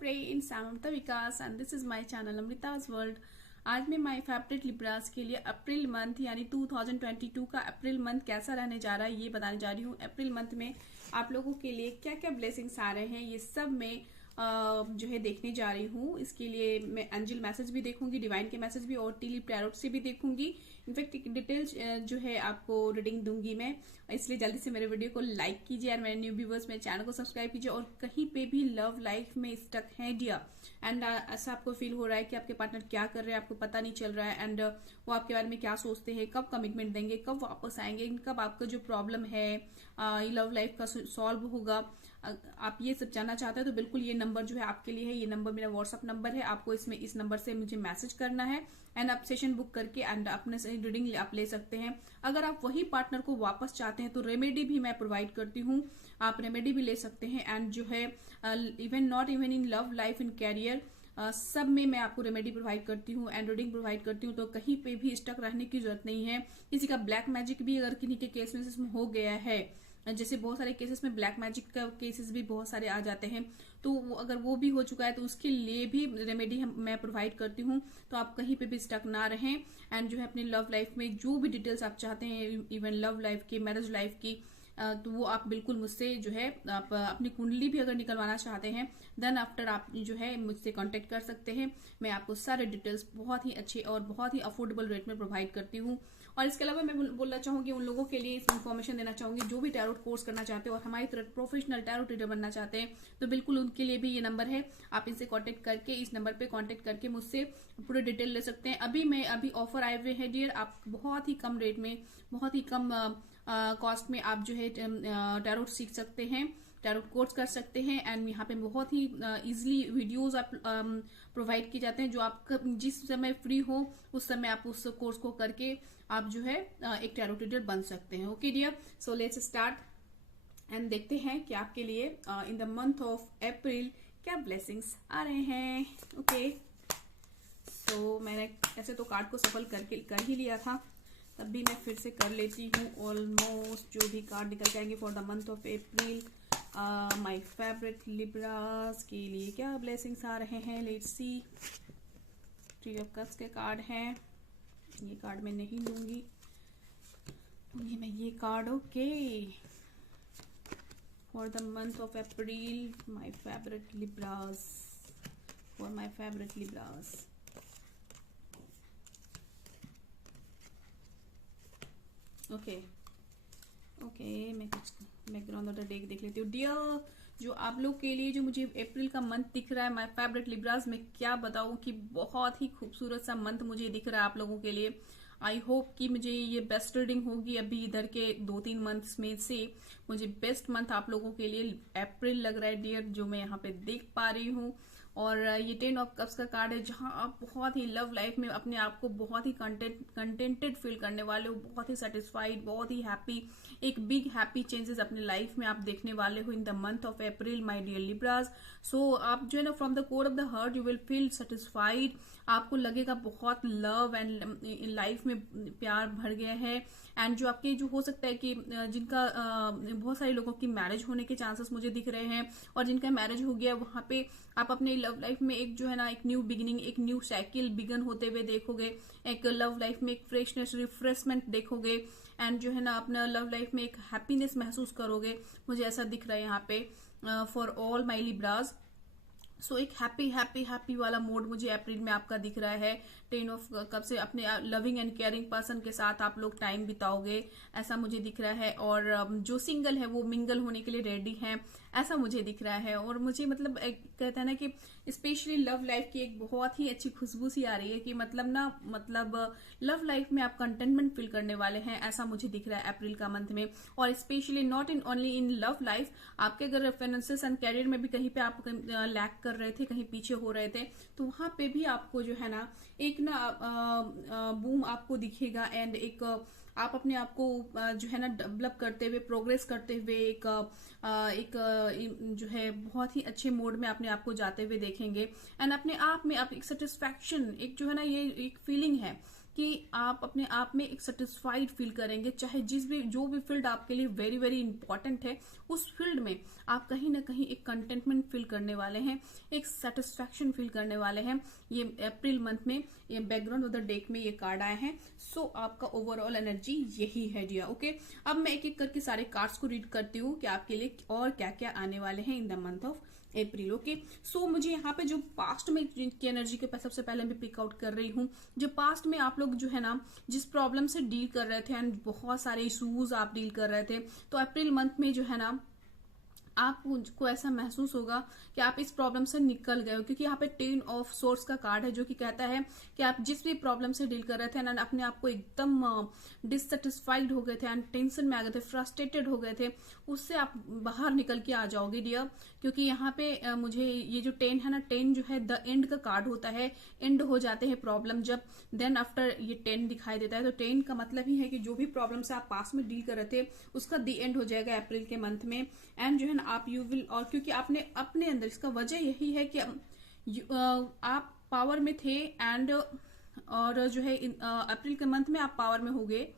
friends, I'm Amrita Vikas and this is my channel Amrita's World। आज मैं my favourite Libras के लिए April month यानी 2022 का अप्रैल मंथ कैसा रहने जा रहा है ये बताने जा रही हूँ। अप्रैल मंथ में आप लोगों के लिए क्या क्या ब्लेसिंग्स आ रहे हैं ये सब मैं जो है देखने जा रही हूँ। इसके लिए मैं एंजल मैसेज भी देखूंगी, डिवाइन के मैसेज भी और टीली टैरोट से भी देखूंगी। इनफैक्ट डिटेल्स जो है आपको रीडिंग दूंगी मैं, इसलिए जल्दी से मेरे वीडियो को लाइक कीजिए और मेरे न्यू व्यूवर्स मेरे चैनल को सब्सक्राइब कीजिए। और कहीं पे भी लव लाइफ में स्टक है डियर एंड ऐसा आपको फील हो रहा है कि आपके पार्टनर क्या कर रहे हैं आपको पता नहीं चल रहा है एंड वो आपके बारे में क्या सोचते हैं, कब कमिटमेंट देंगे, कब वापस आएंगे, कब आपका जो प्रॉब्लम है लव लाइफ का सॉल्व होगा, आप ये सब जानना चाहते हैं तो बिल्कुल ये नंबर जो है आपके लिए है। ये नंबर मेरा व्हाट्सअप नंबर है, आपको इसमें इस नंबर से मुझे मैसेज करना है एंड आप सेशन बुक करके एंड अपने से रीडिंग आप ले सकते हैं। अगर आप वही पार्टनर को वापस चाहते हैं तो रेमेडी भी मैं प्रोवाइड करती हूँ, आप रेमेडी भी ले सकते हैं एंड जो है even not even in love life in career सब में मैं आपको रेमेडी प्रोवाइड करती हूँ एंड रीडिंग प्रोवाइड करती हूँ। तो कहीं पे भी स्टक रहने की जरूरत नहीं है। किसी का ब्लैक मैजिक भी अगर किन्हीं के केस में इसमें हो गया है, जैसे बहुत सारे केसेस में ब्लैक मैजिक का केसेस भी बहुत सारे आ जाते हैं, तो अगर वो भी हो चुका है तो उसके लिए भी रेमेडी मैं प्रोवाइड करती हूँ। तो आप कहीं पे भी स्टक ना रहें एंड जो है अपनी लव लाइफ में जो भी डिटेल्स आप चाहते हैं, इवन लव लाइफ की, मैरिज लाइफ की, तो वो आप बिल्कुल मुझसे जो है आप अपनी कुंडली भी अगर निकलवाना चाहते हैं देन आफ्टर आप जो है मुझसे कांटेक्ट कर सकते हैं। मैं आपको सारे डिटेल्स बहुत ही अच्छे और बहुत ही अफोर्डेबल रेट में प्रोवाइड करती हूँ। और इसके अलावा मैं बोलना चाहूंगी उन लोगों के लिए इन्फॉर्मेशन देना चाहूंगी जो भी टैरोट कोर्स करना चाहते हैं और हमारी तरह प्रोफेशनल टैरोट रीडर बनना चाहते हैं, तो बिल्कुल उनके लिए भी ये नंबर है। आप इनसे कांटेक्ट करके इस नंबर पे कांटेक्ट करके मुझसे पूरे डिटेल ले सकते हैं। अभी ऑफर आए हुए हैं डियर, आप बहुत ही कम रेट में, बहुत ही कम कॉस्ट में आप जो है टैरोट सीख सकते हैं, टैरोट कोर्स कर सकते हैं एंड यहाँ पे बहुत ही इजीली वीडियोस आप प्रोवाइड किए जाते हैं। जो आप जिस समय फ्री हो उस समय आप उस कोर्स को करके आप जो है एक टैरोट रीडर बन सकते हैं। Okay dear, so let's start and देखते हैं कि आपके लिए in the month of April क्या ब्लेसिंग्स आ रहे हैं। ओके, सो मैंने ऐसे तो कार्ड को सफल कर ही लिया था, तब भी मैं फिर से कर लेती हूँ। ऑलमोस्ट जो भी कार्ड निकल के आएंगे for the month of April my favourite Libras के लिए क्या ब्लेसिंग्स आ रहे हैं। Let's see, three of cups के कार्ड हैं, ये कार्ड मैं नहीं लूंगी, लूंगी मैं ये card. Okay, for the month of April my favourite Libras, for my favourite Libras. Okay, मैं कुछ बैकग्राउंड ऑफ द डे देख लेती हूँ डियर। जो आप लोग के लिए जो मुझे अप्रैल का मंथ दिख रहा है माय फेवरेट लिब्रास, में क्या बताऊं कि बहुत ही खूबसूरत सा मंथ मुझे दिख रहा है आप लोगों के लिए। आई होप कि मुझे ये बेस्ट रीडिंग होगी। अभी इधर के 2-3 मंथ्स में से मुझे बेस्ट मंथ आप लोगों के लिए अप्रैल लग रहा है डियर, जो मैं यहाँ पे देख पा रही हूँ। और ये 10 ऑफ कप्स का कार्ड है, जहां आप बहुत ही लव लाइफ में अपने आप को बहुत ही कंटेंटेड फील करने वाले हो, बहुत ही सेटिस्फाइड, बहुत ही हैप्पी, एक बिग हैप्पी चेंजेस अपने लाइफ में आप देखने वाले हो in the month of April my dear Libras. So आप जो है ना from the core of the heart you will feel satisfied, आपको लगेगा बहुत लव एंड लाइफ में प्यार भर गया है। एंड जो आपके जो हो सकता है कि जिनका बहुत सारे लोगों की मैरिज होने के चांसेस मुझे दिख रहे हैं और जिनका मैरिज हो गया वहां पे आप अपने लव लाइफ में एक जो है ना एक न्यू बिगिनिंग, एक न्यू साइकिल बिगन होते हुए देखोगे, एक लव लाइफ में एक फ्रेशनेस, रिफ्रेशमेंट देखोगे एंड जो है ना अपना लव लाइफ में एक हैप्पीनेस महसूस करोगे। मुझे ऐसा दिख रहा है यहाँ पे फॉर ऑल माई लिब्रास। सो एक हैप्पी वाला मोड मुझे अप्रैल में आपका दिख रहा है। 10 ऑफ कप से अपने लविंग एंड केयरिंग पर्सन के साथ आप लोग टाइम बिताओगे, ऐसा मुझे दिख रहा है। और जो सिंगल है वो मिंगल होने के लिए रेडी हैं, ऐसा मुझे दिख रहा है। और मुझे मतलब कहता है ना कि स्पेशली लव लाइफ की एक बहुत ही अच्छी खुशबू सी आ रही है कि मतलब लव लाइफ में आप कंटेंटमेंट फील करने वाले हैं, ऐसा मुझे दिख रहा है अप्रैल का मंथ में। और specially not in only in love life, आपके अगर फाइनेंसेस एंड कैरियर में भी कहीं पे आप लैक कर रहे थे, कहीं पीछे हो रहे थे, तो वहां पे भी आपको जो है ना एक ना बूम आपको दिखेगा एंड एक आप अपने आप को जो है ना डेवलप करते हुए, प्रोग्रेस करते हुए एक जो है बहुत ही अच्छे मोड में अपने आप को जाते हुए देखेंगे एंड अपने आप में आप एक सेटिस्फैक्शन, एक जो है ना ये एक फीलिंग है कि आप अपने आप में एक सेटिस्फाइड फील करेंगे, चाहे जो भी फील्ड आपके लिए वेरी वेरी इंपॉर्टेंट है, उस फील्ड में आप कहीं ना कहीं एक कंटेंटमेंट फील करने वाले हैं, एक सेटिस्फैक्शन फील करने वाले हैं। ये अप्रैल मंथ में ये बैकग्राउंड ऑफ द डेक में ये कार्ड आए हैं। सो आपका ओवरऑल एनर्जी यही है डियर। ओके, अब मैं एक एक करके सारे कार्ड्स को रीड करती हूँ कि आपके लिए और क्या क्या आने वाले हैं in the month of April. Okay, so मुझे यहाँ पे जो पास्ट में की एनर्जी के सबसे पहले मैं पिक आउट कर रही हूँ। जो पास्ट में आप लोग जो है ना जिस प्रॉब्लम से डील कर रहे थे एंड बहुत सारे इश्यूज आप डील कर रहे थे, तो अप्रैल मंथ में जो है ना आपको ऐसा महसूस होगा कि आप इस प्रॉब्लम से निकल गए हो, क्योंकि यहाँ पे 10 ऑफ सोर्स का कार्ड है जो कि कहता है कि आप जिस भी प्रॉब्लम से डील कर रहे थे एंड अपने आप को एकदम डिससेटिस्फाइड हो गए थे एंड टेंशन में आ गए थे, फ्रस्ट्रेटेड हो गए थे, उससे आप बाहर निकल के आ जाओगे डियर। क्योंकि यहाँ पे मुझे ये जो 10 है ना, 10 जो है द एंड का कार्ड होता है, एंड हो जाते हैं प्रॉब्लम जब, देन आफ्टर ये 10 दिखाई देता है। तो 10 का मतलब ही है कि जो भी प्रॉब्लम से आप पास में डील कर रहे थे उसका दी एंड हो जाएगा अप्रैल के मंथ में। एंड जो है ना आप यू विल, और क्योंकि आपने अपने अंदर, इसका वजह यही है कि आप पावर में थे एंड और जो है अप्रैल के मंथ में आप पावर में हो गए,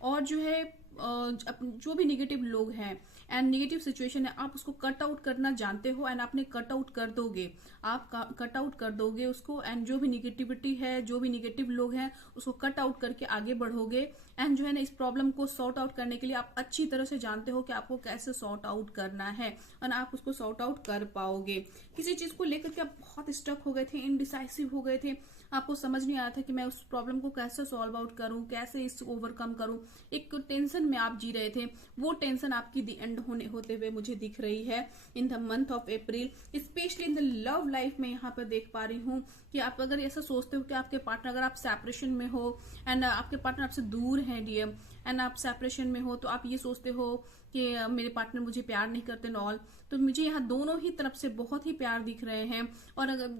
और जो है जो भी निगेटिव लोग हैं एंड निगेटिव सिचुएशन है आप उसको कट आउट करना जानते हो एंड आपने कट आउट कर दोगे, आप कट आउट कर दोगे उसको। एंड जो भी निगेटिविटी है, जो भी निगेटिव लोग हैं, उसको कट आउट करके आगे बढ़ोगे। एंड जो है ना इस प्रॉब्लम को सॉर्ट आउट करने के लिए आप अच्छी तरह से जानते हो कि आपको कैसे सॉर्ट आउट करना है और आप उसको सॉर्ट आउट कर पाओगे। किसी चीज को लेकर के आप बहुत स्टक हो गए थे, इनडिसाइसिव हो गए थे, आपको समझ नहीं आया था कि मैं उस प्रॉब्लम को कैसे सॉल्व आउट करूं, कैसे इस ओवरकम करूं, एक टेंशन में आप जी रहे थे। वो टेंशन आपकी दी एंड होते हुए मुझे दिख रही है इन the month of April, specially in the love life में। यहाँ पर देख पा रही हूँ कि आप अगर ऐसा सोचते हो कि आपके पार्टनर, अगर आप सेपरेशन में हो एंड आपके पार्टनर आपसे दूर है डियर, एंड आप सेपरेशन में हो, तो आप ये सोचते हो कि मेरे पार्टनर मुझे प्यार नहीं करते नॉल, तो मुझे यहाँ दोनों ही तरफ से बहुत ही प्यार दिख रहे हैं।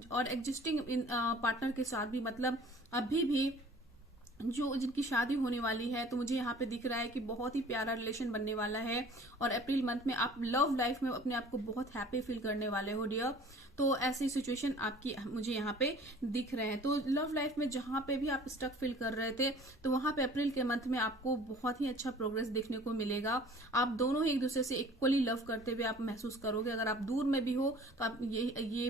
और एग्जिस्टिंग पार्टनर के साथ भी, मतलब अभी भी जो जिनकी शादी होने वाली है, तो मुझे यहाँ पे दिख रहा है कि बहुत ही प्यारा रिलेशन बनने वाला है। और अप्रैल मंथ में आप लव लाइफ में अपने आप को बहुत हैप्पी फील करने वाले हो डियर। तो ऐसी सिचुएशन आपकी मुझे यहाँ पे दिख रहे हैं। तो लव लाइफ में जहां पे भी आप स्टक फील कर रहे थे, तो वहां पे अप्रैल के मंथ में आपको बहुत ही अच्छा प्रोग्रेस देखने को मिलेगा। आप दोनों ही एक दूसरे से इक्वली लव करते हुए आप महसूस करोगे। अगर आप दूर में भी हो तो आप ये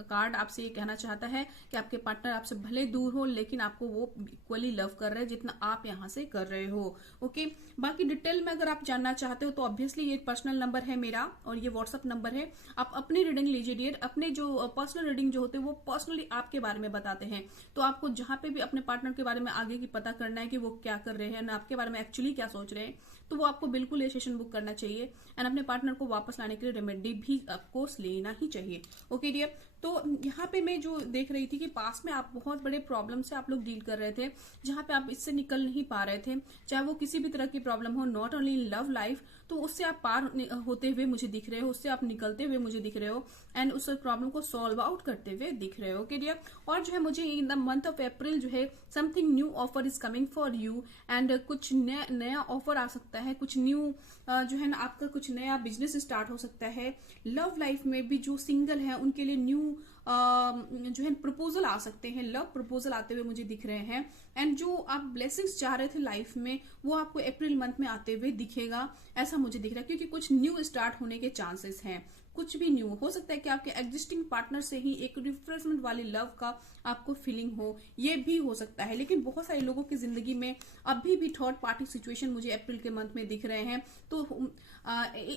कार्ड आपसे ये कहना चाहता है कि आपके पार्टनर आपसे भले दूर हो लेकिन आपको वो इक्वली लव कर रहे हैं जितना आप यहाँ से कर रहे हो। ओके, बाकी डिटेल में अगर आप जानना चाहते हो तो ऑब्वियसली ये पर्सनल नंबर है मेरा और ये व्हाट्सअप नंबर है। आप अपनी रीडिंग लीजिए डियर। अपने जो पर्सनल रीडिंग जो होते हैं वो पर्सनली आपके बारे में बताते हैं, तो आपको जहां पे भी अपने पार्टनर के बारे में आगे की पता करना है कि वो क्या कर रहे हैं ना आपके बारे में एक्चुअली क्या सोच रहे हैं, तो वो आपको बिल्कुल ये सेशन बुक करना चाहिए एंड अपने पार्टनर को वापस लाने के लिए रेमेडी भी आपको लेना ही चाहिए। ओके डियर, तो यहाँ पे मैं जो देख रही थी कि पास में आप बहुत बड़े प्रॉब्लम से आप लोग डील कर रहे थे, जहां पे आप इससे निकल नहीं पा रहे थे, चाहे वो किसी भी तरह की प्रॉब्लम हो, not only in love life, तो उससे आप पार होते हुए मुझे दिख रहे हो, उससे आप निकलते हुए मुझे दिख रहे हो एंड उस प्रॉब्लम को सॉल्व आउट करते हुए दिख रहे हो। ओके डियर, और जो है मुझे इन द मंथ ऑफ अप्रैल जो है something new offer is coming for you and कुछ नया ऑफर आ सकता है, कुछ न्यू जो है ना आपका कुछ नया बिजनेस स्टार्ट हो सकता है। लव लाइफ में भी जो सिंगल है उनके लिए न्यू जो है प्रपोजल आ सकते हैं, लव प्रपोजल आते हुए मुझे दिख रहे हैं एंड जो आप ब्लेसिंग्स चाह रहे थे लाइफ में वो आपको अप्रैल मंथ में आते हुए दिखेगा, ऐसा मुझे दिख रहा है। क्योंकि कुछ न्यू स्टार्ट होने के चांसेस हैं, कुछ भी न्यू हो सकता है कि आपके एग्जिस्टिंग पार्टनर से ही एक रिफ्रेशमेंट वाली लव का आपको फीलिंग हो, ये भी हो सकता है। लेकिन बहुत सारे लोगों की जिंदगी में अभी भी थर्ड पार्टी सिचुएशन मुझे अप्रैल के मंथ में दिख रहे हैं। तो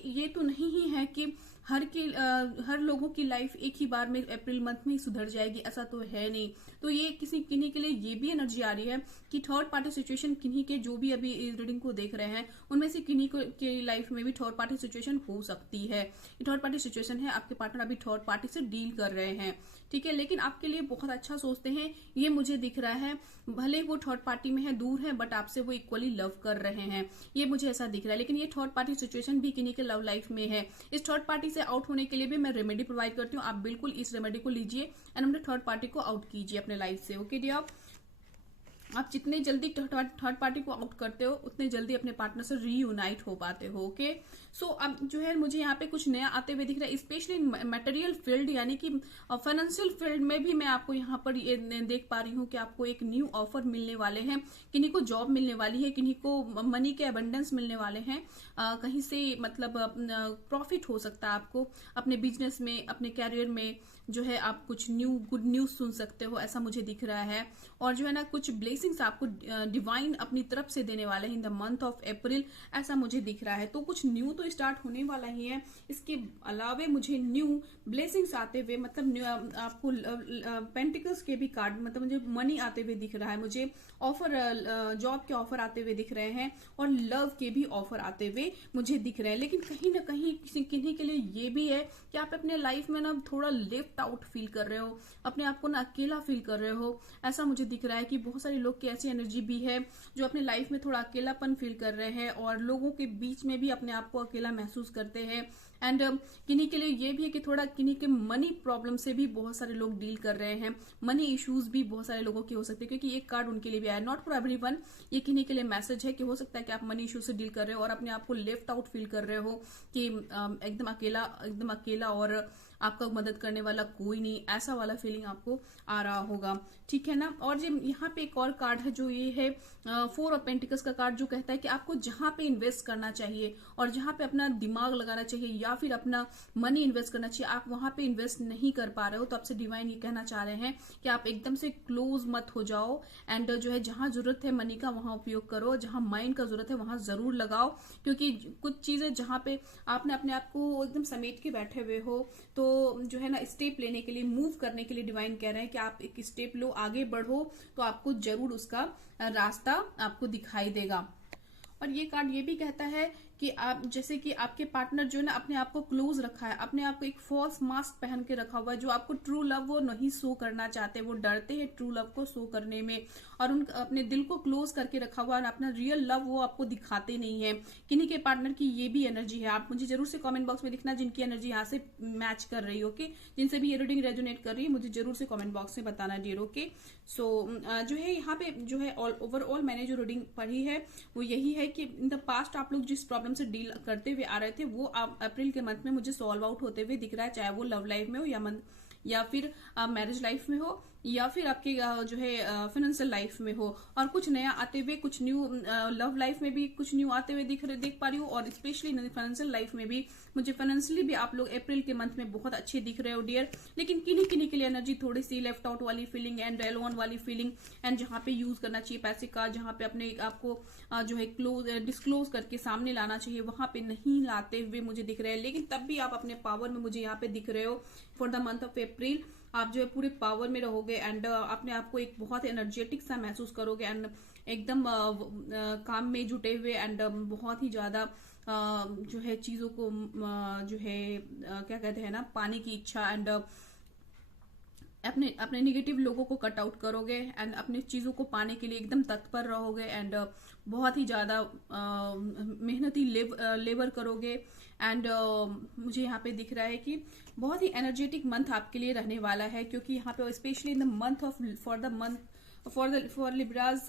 ये तो नहीं ही है कि हर लोगों की लाइफ एक ही बार में अप्रैल मंथ में ही सुधर जाएगी, ऐसा तो है नहीं। तो ये किन्हीं के लिए ये भी एनर्जी आ रही है कि थर्ड पार्टी सिचुएशन किन्हीं के जो भी अभी इस रीडिंग को देख रहे हैं उनमें से किन्हीं के लाइफ में भी थर्ड पार्टी सिचुएशन हो सकती है। थर्ड पार्टी सिचुएशन है, आपके पार्टनर अभी थर्ड पार्टी से डील कर रहे हैं, ठीक है, लेकिन आपके लिए बहुत अच्छा सोचते हैं, ये मुझे दिख रहा है। भले वो थर्ड पार्टी में है, दूर है, बट आपसे वो इक्वली लव कर रहे हैं, ये मुझे ऐसा दिख रहा है। लेकिन ये थर्ड पार्टी सिचुएशन भी किन्हीं के लव लाइफ में है। इस थर्ड पार्टी से आउट होने के लिए भी मैं रेमेडी प्रोवाइड करती हूँ, आप बिल्कुल इस रेमेडी को लीजिए एंड अपने थर्ड पार्टी को आउट कीजिए अपने लाइफ से। ओके डियर, आप जितने जल्दी थर्ड पार्टी को आउट करते हो उतने जल्दी अपने पार्टनर से रीयूनाइट हो पाते हो। ओके, सो अब जो है मुझे यहाँ पे कुछ नया आते हुए दिख रहा है, स्पेशली मटेरियल फील्ड यानी कि फाइनेंशियल फील्ड में भी मैं आपको यहाँ पर ये देख पा रही हूँ कि आपको एक न्यू ऑफर मिलने वाले हैं, किन्हीं को जॉब मिलने वाली है, किन्हीं को मनी के अबंडेंस मिलने वाले हैं, कहीं से मतलब प्रॉफिट हो सकता है आपको अपने बिजनेस में, अपने कैरियर में जो है आप कुछ गुड न्यूज सुन सकते हो, ऐसा मुझे दिख रहा है। और जो है ना कुछ ब्लेसिंग्स आपको डिवाइन अपनी तरफ से देने वाले हैं इन द मंथ ऑफ अप्रैल, ऐसा मुझे दिख रहा है। तो कुछ न्यू तो स्टार्ट होने वाला ही है, इसके अलावे मुझे न्यू ब्लेसिंग्स आते हुए, मतलब आपको पेंटिकल्स के भी कार्ड, मतलब मुझे मनी आते हुए दिख रहा है, मुझे ऑफर, जॉब के ऑफर आते हुए दिख रहे हैं और लव के भी ऑफर आते हुए मुझे दिख रहे हैं। लेकिन कहीं ना कहीं किन्हीं के लिए ये भी है कि आप अपने लाइफ में ना थोड़ा लेफ्ट आउट फील कर रहे हो, अपने आप को ना अकेला फील कर रहे हो, ऐसा मुझे दिख रहा है कि बहुत सारे लोग की ऐसी एनर्जी भी है जो अपने लाइफ में थोड़ा अकेलापन फील कर रहे हैं और लोगों के बीच में भी अपने आप को अकेला महसूस करते हैं। एंड किन्हीं के लिए ये भी है कि थोड़ा किन्हीं के मनी प्रॉब्लम से भी बहुत सारे लोग डील कर रहे हैं, मनी इश्यूज भी बहुत सारे लोगों के हो सकते हैं, क्योंकि एक कार्ड उनके लिए भी आया, नॉट फॉर एवरीवन, ये किन्हीं के लिए मैसेज है कि हो सकता है कि आप मनी इश्यूज से डील कर रहे हो और अपने आप को लेफ्ट आउट फील कर रहे हो कि एकदम अकेला और आपका मदद करने वाला कोई नहीं, ऐसा वाला फीलिंग आपको आ रहा होगा, ठीक है ना। और जो यहाँ पे एक और कार्ड है जो ये है 4 ऑफ पेंटिकल्स का कार्ड, जो कहता है कि आपको जहां पे इन्वेस्ट करना चाहिए और जहां पे अपना दिमाग लगाना चाहिए या फिर अपना मनी इन्वेस्ट करना चाहिए, आप वहां पे इन्वेस्ट नहीं कर पा रहे हो। तो आपसे डिवाइन ये कहना चाह रहे हैं कि आप एकदम से क्लोज मत हो जाओ एंड जो है जहां जरूरत है मनी का वहां उपयोग करो, जहां माइंड का जरूरत है वहां जरूर लगाओ, क्योंकि कुछ चीजें जहां पे आपने अपने आप को एकदम समेट के बैठे हुए हो, तो जो है ना स्टेप लेने के लिए, मूव करने के लिए डिवाइन कह रहे हैं कि आप एक स्टेप लो, आगे बढ़ो, तो आपको जरूर उसका रास्ता आपको दिखाई देगा। और ये कार्ड ये भी कहता है कि आप, जैसे कि आपके पार्टनर जो है ना अपने आप को क्लोज रखा है, अपने आप को एक फॉल्स मास्क पहन के रखा हुआ है, जो आपको ट्रू लव वो नहीं शो करना चाहते, वो डरते हैं ट्रू लव को शो करने में और उन अपने दिल को क्लोज करके रखा हुआ है, अपना रियल लव वो आपको दिखाते नहीं है। किन्हीं के पार्टनर की ये भी एनर्जी है, आप मुझे जरूर से कमेंट बॉक्स में लिखना जिनकी एनर्जी यहाँ से मैच कर रही हो, ओके, जिनसे भी ये रीडिंग रेजोनेट कर रही है मुझे जरूर से कमेंट बॉक्स में बताना डियर, ओके। सो जो है यहाँ पे जो है ओवरऑल मैंने जो रीडिंग पढ़ी है वो यही है कि इन द पास्ट आप लोग जिस प्रॉब्लम से डील करते हुए आ रहे थे वो अप्रैल के मंथ में मुझे सॉल्व आउट होते हुए दिख रहा है, चाहे वो लव लाइफ में हो या फिर मैरिज लाइफ में हो या फिर आपकी जो है फाइनेंशियल लाइफ में हो, और कुछ नया आते हुए, कुछ न्यू लव लाइफ में भी कुछ न्यू आते हुए देख पा रही हूँ, और स्पेशली फाइनेंशियल लाइफ में भी मुझे फाइनेंशियली भी आप लोग अप्रैल के मंथ में बहुत अच्छे दिख रहे हो डियर। लेकिन किन्हीं के लिए एनर्जी थोड़ी सी लेफ्ट आउट वाली फीलिंग एंड एलोन वाली फीलिंग, एंड जहाँ पे यूज करना चाहिए पैसे का, जहाँ पे अपने आपको जो है डिस्क्लोज करके सामने लाना चाहिए वहां पे नहीं लाते हुए मुझे दिख रहे हैं। लेकिन तब भी आप अपने पावर में मुझे यहाँ पे दिख रहे हो फॉर द मंथ ऑफ अप्रैल, आप जो है पूरे पावर में रहोगे एंड अपने आप को एक बहुत एनर्जेटिक सा महसूस करोगे एंड एकदम काम में जुटे हुए एंड बहुत ही ज्यादा जो है चीजों को जो है क्या कहते हैं ना, पाने की इच्छा एंड अपने निगेटिव लोगों को कट आउट करोगे एंड अपने चीजों को पाने के लिए एकदम तत्पर रहोगे एंड बहुत ही ज्यादा मेहनती लेबर करोगे एंड मुझे यहाँ पे दिख रहा है कि बहुत ही एनर्जेटिक मंथ आपके लिए रहने वाला है, क्योंकि यहाँ पे specially in the month of for लिब्राज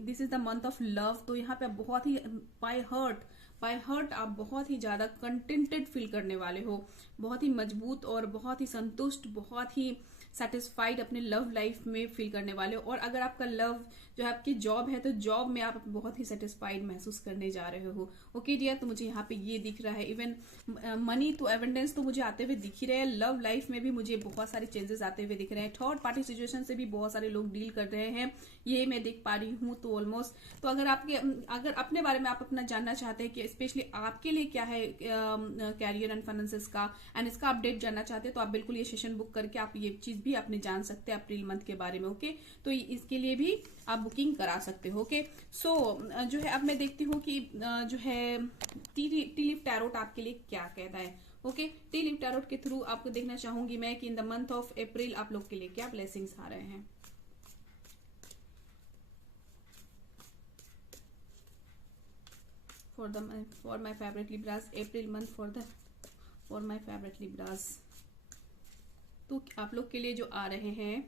this is the month of love. तो यहाँ पे आप बहुत ही बाय हर्ट आप बहुत ही ज्यादा कंटेंटेड फील करने वाले हो, बहुत ही मजबूत और बहुत ही संतुष्ट, बहुत ही सेटिस्फाइड अपने लव लाइफ में फील करने वाले हो। और अगर आपका लव जो है आपकी जॉब है तो जॉब में आप बहुत ही सेटिस्फाइड महसूस करने जा रहे हो, ओके डियर। तो मुझे यहाँ पे ये दिख रहा है, इवन मनी तो एवेंडेंस तो मुझे आते हुए दिख ही रहे हैं, लव लाइफ में भी मुझे बहुत सारे चेंजेस आते हुए दिख रहे हैं, थर्ड पार्टी सिचुएशन से भी बहुत सारे लोग डील कर रहे हैं, ये मैं देख पा रही हूँ। तो ऑलमोस्ट तो अगर अपने बारे में आप अपना जानना चाहते हैं कि स्पेशली आपके लिए क्या है कैरियर एंड फाइनेंसेस का एंड इसका अपडेट जानना चाहते हैं, तो आप बिल्कुल ये सेशन बुक करके आप ये चीज भी अपने जान सकते हैं अप्रैल मंथ के बारे में, ओके। तो इसके लिए भी आप बुकिंग करा सकते हो, ओके। सो जो है अब मैं देखती हूँ कि जो है टी लीफ टैरोट आपके लिए क्या कहता है, ओके। टी लीफ टैरोट के थ्रू आपको देखना चाहूंगी मैं कि इन द मंथ ऑफ अप्रैल आप लोग के लिए क्या ब्लेसिंग्स आ रहे हैं। for my favorite Libras April month for my favorite Libras। तो आप लोग के लिए जो आ रहे हैं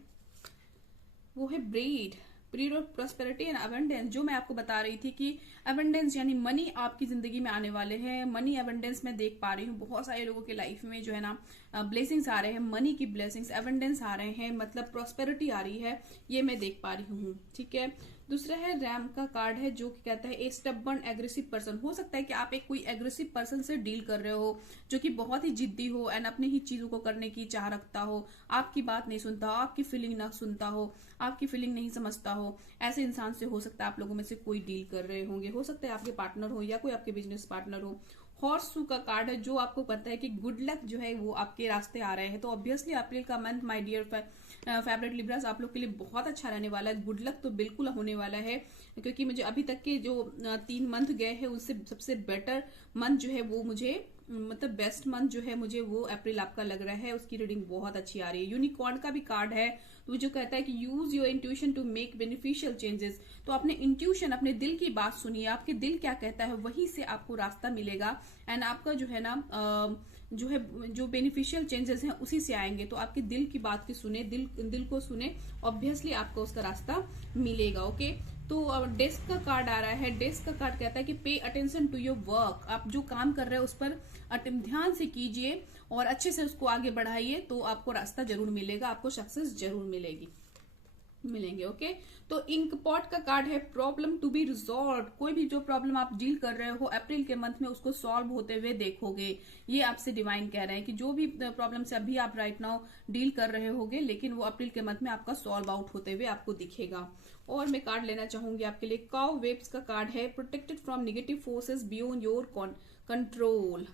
वो है bread period of prosperity and abundance, जो मैं आपको बता रही थी कि अबंडेंस यानी मनी आपकी जिंदगी में आने वाले हैं। मनी अबंडेंस मैं देख पा रही हूँ बहुत सारे लोगों के लाइफ में जो है ना ब्लेसिंग्स आ रहे हैं, मनी की ब्लेसिंग्स, अबंडेंस आ रहे हैं, मतलब प्रॉस्पेरिटी आ रही है, ये मैं देख पा रही हूँ। ठीक है, दूसरा है रैम का कार्ड है जो कि कहता है ए स्टबर्न एग्रेसिव पर्सन। हो सकता है कि आप एक कोई एग्रेसिव पर्सन से डील कर रहे हो जो कि बहुत ही जिद्दी हो एंड अपने ही चीजों को करने की चाह रखता हो, आपकी बात नहीं सुनता हो, आपकी फीलिंग ना सुनता हो, आपकी फीलिंग नहीं समझता हो। ऐसे इंसान से हो सकता है आप लोगों में से कोई डील कर रहे होंगे, हो सकता है आपके पार्टनर हो या कोई आपके बिजनेस पार्टनर हो। हॉर्स का कार्ड है जो आपको कहता है कि गुड लक जो है वो आपके रास्ते आ रहे हैं। तो ऑब्वियसली अप्रैल का month my dear favourite Libras आप लोग के लिए बहुत अच्छा रहने वाला है। गुड लक तो बिल्कुल होने वाला है, क्योंकि मुझे अभी तक के जो 3 मंथ गए हैं उससे सबसे बेटर मंथ जो है वो मुझे मतलब बेस्ट मंथ जो है मुझे वो अप्रैल आपका लग रहा है। उसकी रीडिंग बहुत अच्छी आ रही है। यूनिकॉर्न का भी कार्ड है तो जो कहता है कि use your intuition to make beneficial changes. तो अपने इंट्यूशन, अपने दिल की बात सुनिए, आपके दिल क्या कहता है वहीं से आपको रास्ता मिलेगा एंड आपका जो है ना जो है जो बेनिफिशियल चेंजेस हैं उसी से आएंगे। तो आपके दिल की बात की सुने, दिल को सुने, ऑब्वियसली आपको उसका रास्ता मिलेगा। ओके, तो डेस्क का कार्ड आ रहा है। डेस्क का कार्ड कहता है कि pay attention to your work. आप जो काम कर रहे हो उस पर ध्यान से कीजिए और अच्छे से उसको आगे बढ़ाइए, तो आपको रास्ता जरूर मिलेगा, आपको सक्सेस जरूर मिलेंगे। ओके, तो इंक पॉट का कार्ड है प्रॉब्लम टू बी रिजॉल्व। कोई भी जो प्रॉब्लम आप डील कर रहे हो अप्रैल के मंथ में उसको सॉल्व होते हुए देखोगे। ये आपसे डिवाइन कह रहे हैं कि जो भी प्रॉब्लम से अभी आप राइट नाउ डील कर रहे होगे लेकिन वो अप्रैल के मंथ में आपका सॉल्व आउट होते हुए आपको दिखेगा। और मैं कार्ड लेना चाहूंगी आपके लिए। काउ वेब्स का कार्ड है protected from negative forces beyond your control.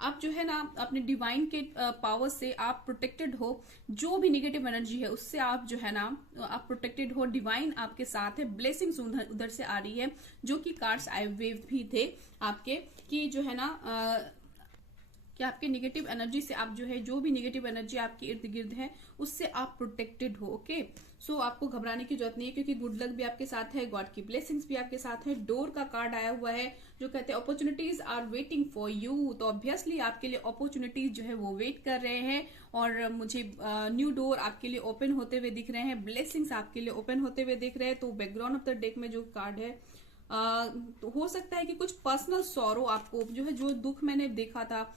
आप जो है ना अपने डिवाइन के पावर से आप प्रोटेक्टेड हो। जो भी नेगेटिव एनर्जी है उससे आप जो है ना आप प्रोटेक्टेड हो। डिवाइन आपके साथ है, ब्लेसिंग्स उधर से आ रही है, जो कि कार्ड्स आए वेव भी थे आपके कि जो है ना कि आपके नेगेटिव एनर्जी से आप जो है जो भी नेगेटिव एनर्जी आपके इर्द गिर्द है उससे आप प्रोटेक्टेड हो। ओके, सो आपको घबराने की जरूरत नहीं है क्योंकि गुड लक भी आपके साथ है, गॉड की ब्लेसिंग्स भी आपके साथ है। डोर का कार्ड आया हुआ है जो कहते हैं opportunities are waiting for you. तो ऑब्वियसली आपके लिए अपॉर्चुनिटीज जो है वो वेट कर रहे हैं और मुझे न्यू डोर आपके लिए ओपन होते हुए दिख रहे हैं, ब्लेसिंग्स आपके लिए ओपन होते हुए दिख रहे हैं। तो बैकग्राउंड ऑफ द डेक में जो कार्ड है तो हो सकता है कि कुछ पर्सनल सॉरो आपको जो है, जो दुख मैंने देखा था,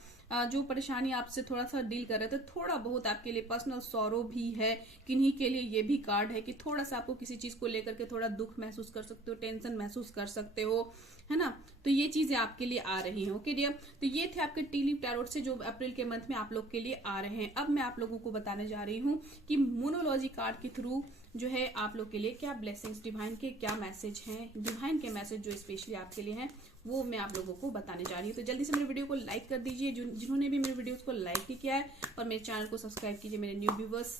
जो परेशानी आपसे थोड़ा सा डील कर रहे थे, थोड़ा बहुत आपके लिए पर्सनल सॉरो भी है। किन्हीं के लिए ये भी कार्ड है कि थोड़ा सा आपको किसी चीज को लेकर के थोड़ा दुख महसूस कर सकते हो, टेंशन महसूस कर सकते हो, है ना। तो ये चीजें आपके लिए आ रही हैं। ओके डियर, तो ये थे आपके टी लीफ टैरोट से जो अप्रैल के मंथ में आप लोग के लिए आ रहे हैं। अब मैं आप लोगों को बताने जा रही हूँ कि मोनोलॉजी कार्ड के थ्रू जो है आप लोग के लिए क्या ब्लेसिंग्स, डिवाइन के क्या मैसेज हैं, डिवाइन के मैसेज जो स्पेशली आपके लिए हैं वो मैं आप लोगों को बताने जा रही हूँ। तो जल्दी से मेरे वीडियो को लाइक कर दीजिए जिन्होंने भी मेरे वीडियोस को लाइक नहीं किया है, और मेरे चैनल को सब्सक्राइब कीजिए मेरे न्यू व्यूवर्स।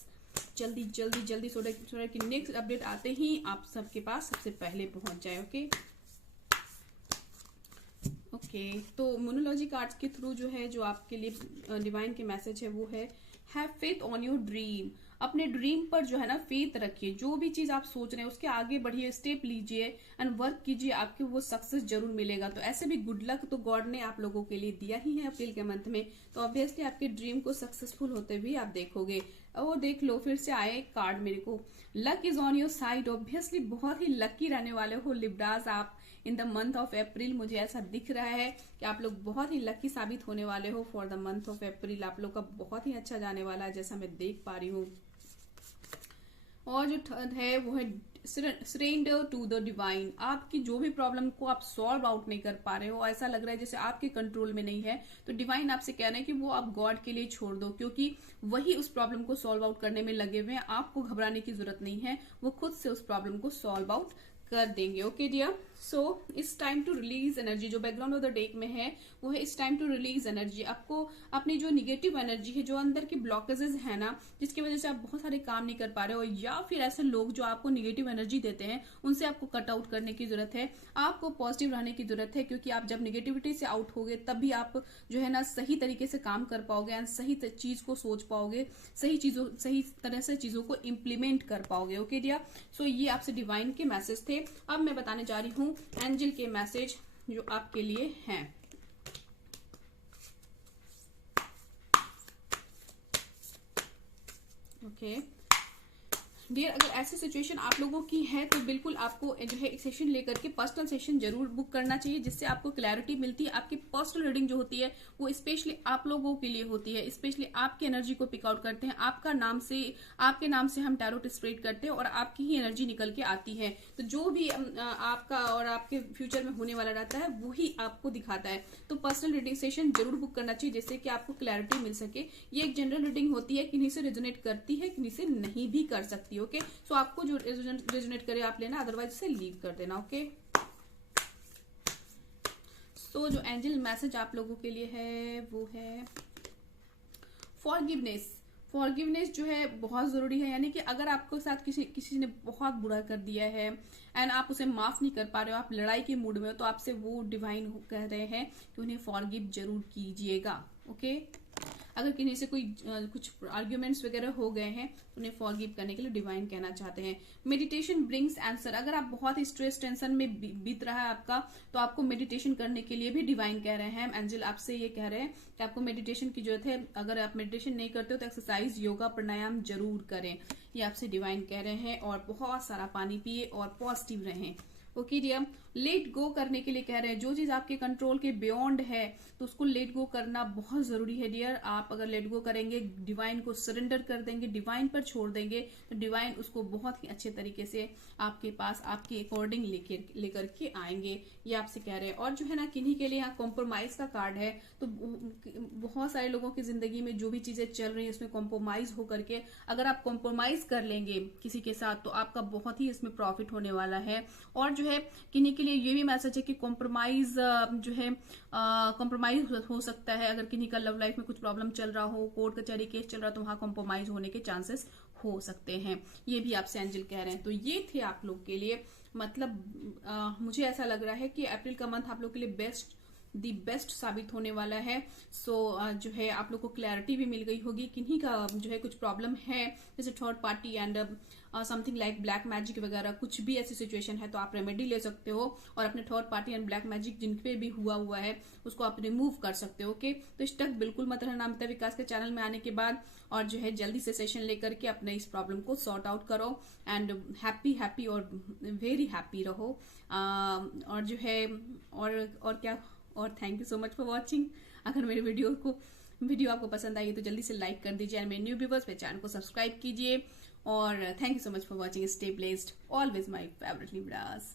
जल्दी जल्दी जल्दी सो कि नेक्स्ट अपडेट आते ही आप सबके पास सबसे पहले पहुंच जाए। ओके, तो मोनोलॉजी कार्ड्स के थ्रू जो है जो आपके लिए डिवाइन के मैसेज है वो है have faith on your dream. अपने ड्रीम पर जो है ना फेथ रखिए, जो भी चीज आप सोच रहे हैं उसके आगे बढ़िए, स्टेप लीजिए एंड वर्क कीजिए, आपको वो सक्सेस जरूर मिलेगा। तो ऐसे भी गुड लक तो गॉड ने आप लोगों के लिए दिया ही है अप्रैल के मंथ में। तो ऑब्वियसली आपके ड्रीम को सक्सेसफुल होते भी आप देखोगे। और देख लो फिर से आए कार्ड मेरे को, luck is on your side. Obviously बहुत ही लकी रहने वाले हो लिब्रास आप इन द मंथ ऑफ अप्रैल। मुझे ऐसा दिख रहा है कि आप लोग बहुत ही लकी साबित होने वाले हो फॉर द मंथ ऑफ अप्रैल। आप लोग का बहुत ही अच्छा जाने वाला है जैसा मैं देख पा रही हूँ। और जो थर्ड है वो है सरेंडर टू द डिवाइन। आपकी जो भी प्रॉब्लम को आप सॉल्व आउट नहीं कर पा रहे हो, ऐसा लग रहा है जैसे आपके कंट्रोल में नहीं है, तो डिवाइन आपसे कह रहे हैं कि वो आप गॉड के लिए छोड़ दो, क्योंकि वही उस प्रॉब्लम को सॉल्व आउट करने में लगे हुए हैं। आपको घबराने की जरूरत नहीं है, वो खुद से उस प्रॉब्लम को सॉल्व आउट कर देंगे। Okay dear, so it's time to release energy. जो बैकग्राउंड ऑफ द डेक में है वो है it's time to release energy. आपको अपनी जो निगेटिव एनर्जी है, जो अंदर की ब्लॉकेजेस है ना, जिसकी वजह से आप बहुत सारे काम नहीं कर पा रहे हो, या फिर ऐसे लोग जो आपको निगेटिव एनर्जी देते हैं उनसे आपको कट आउट करने की जरूरत है। आपको पॉजिटिव रहने की जरूरत है, क्योंकि आप जब निगेटिविटी से आउट होगे तभी आप जो है ना सही तरीके से काम कर पाओगे एंड सही चीज को सोच पाओगे, सही तरह से चीजों को इम्प्लीमेंट कर पाओगे। ओके डियर, सो ये आपसे डिवाइन के मैसेज थे। अब मैं बताने जा रही हूँ एंजल के मैसेज जो आपके लिए हैं। ओके, डियर, अगर ऐसी सिचुएशन आप लोगों की है तो बिल्कुल आपको जो है एक सेशन लेकर के पर्सनल सेशन जरूर बुक करना चाहिए, जिससे आपको क्लैरिटी मिलती है। आपकी पर्सनल रीडिंग जो होती है वो स्पेशली आप लोगों के लिए होती है, स्पेशली आपकी एनर्जी को पिक आउट करते हैं। आपके नाम से हम टैरोट स्प्रेड करते हैं और आपकी ही एनर्जी निकल के आती है। तो जो भी आपका और आपके फ्यूचर में होने वाला रहता है वही आपको दिखाता है। तो पर्सनल रीडिंग सेशन जरूर बुक करना चाहिए, जिससे कि आपको क्लैरिटी मिल सके। ये एक जनरल रीडिंग होती है, किन्हीं से रेजोनेट करती है, किन्हीं से नहीं भी कर सकती। ओके, सो आपको जो रेजोनेट करे आप लेना, अदरवाइज इसे लीव कर देना। ओके, सो जो एंजल मैसेज आप लोगों के लिए है वो है फॉरगिवनेस। फॉरगिवनेस जो है बहुत जरूरी है, यानी कि अगर आपके साथ किसी ने बहुत बुरा कर दिया है एंड आप उसे माफ नहीं कर पा रहे हो, आप लड़ाई के मूड में हो, तो आपसे वो डिवाइन कह रहे हैं कि उन्हें फॉरगिव जरूर कीजिएगा। ओके, अगर किन्हीं से कुछ आर्ग्यूमेंट्स वगैरह हो गए हैं तो उन्हें फॉरगिव करने के लिए डिवाइन कहना चाहते हैं। Meditation brings answer. अगर आप बहुत ही स्ट्रेस टेंशन में बीत रहा है आपका, तो आपको मेडिटेशन करने के लिए भी डिवाइन कह रहे हैं। एंजल आपसे ये कह रहे हैं कि आपको मेडिटेशन की जरूरत है। अगर आप मेडिटेशन नहीं करते हो तो एक्सरसाइज, योगा, प्राणायाम जरूर करें, ये आपसे डिवाइन कह रहे हैं। और बहुत सारा पानी पिए और पॉजिटिव रहें। ओके डियर, लेट गो करने के लिए कह रहे हैं। जो चीज आपके कंट्रोल के बियॉन्ड है तो उसको लेट गो करना बहुत जरूरी है डियर। आप अगर लेट गो करेंगे, डिवाइन को सरेंडर कर देंगे, डिवाइन पर छोड़ देंगे, तो डिवाइन उसको बहुत ही अच्छे तरीके से आपके पास आपके अकॉर्डिंग लेकर के आएंगे, ये आपसे कह रहे हैं। और जो है ना, किन्हीं के लिए यहाँ कॉम्प्रोमाइज का कार्ड है, तो बहुत सारे लोगों की जिंदगी में जो भी चीजें चल रही है उसमें कॉम्प्रोमाइज होकर के अगर आप कॉम्प्रोमाइज कर लेंगे किसी के साथ, तो आपका बहुत ही इसमें प्रॉफिट होने वाला है। और जो है किन्हीं के लिए ये भी मैसेज है कि कॉम्प्रोमाइज जो है कॉम्प्रोमाइज हो सकता है। अगर किन्हीं का लव लाइफ में कुछ प्रॉब्लम चल रहा हो, कोर्ट कचहरी केस चल रहा हो, तो वहां कॉम्प्रोमाइज होने के चांसेस हो सकते हैं, ये भी आपसे एंजल कह रहे हैं। तो ये थे आप लोग के लिए, मतलब मुझे ऐसा लग रहा है कि अप्रैल का मंथ आप लोग के लिए दी बेस्ट साबित होने वाला है। सो जो है आप लोग को क्लैरिटी भी मिल गई होगी। किन्हीं का जो है कुछ प्रॉब्लम है, जैसे third party and something like black magic वगैरह, कुछ भी ऐसी सिचुएशन है तो आप रेमेडी ले सकते हो और अपने third party and black magic जिन पे भी हुआ है उसको आप रिमूव कर सकते हो। ओके, तो स्टक बिल्कुल मत रहना अमिता विकास के चैनल में आने के बाद, और जो है जल्दी से सेशन लेकर के अपने इस प्रॉब्लम को सॉर्ट आउट करो एंड हैप्पी और वेरी हैप्पी रहो। और जो है और क्या, और thank you so much for watching. अगर मेरे वीडियो आपको पसंद आई है तो जल्दी से लाइक कर दीजिए एंड मेरे न्यू व्यूअर्स पे चैनल को सब्सक्राइब कीजिए। और thank you so much for watching. Stay blessed, always my favourite Libras.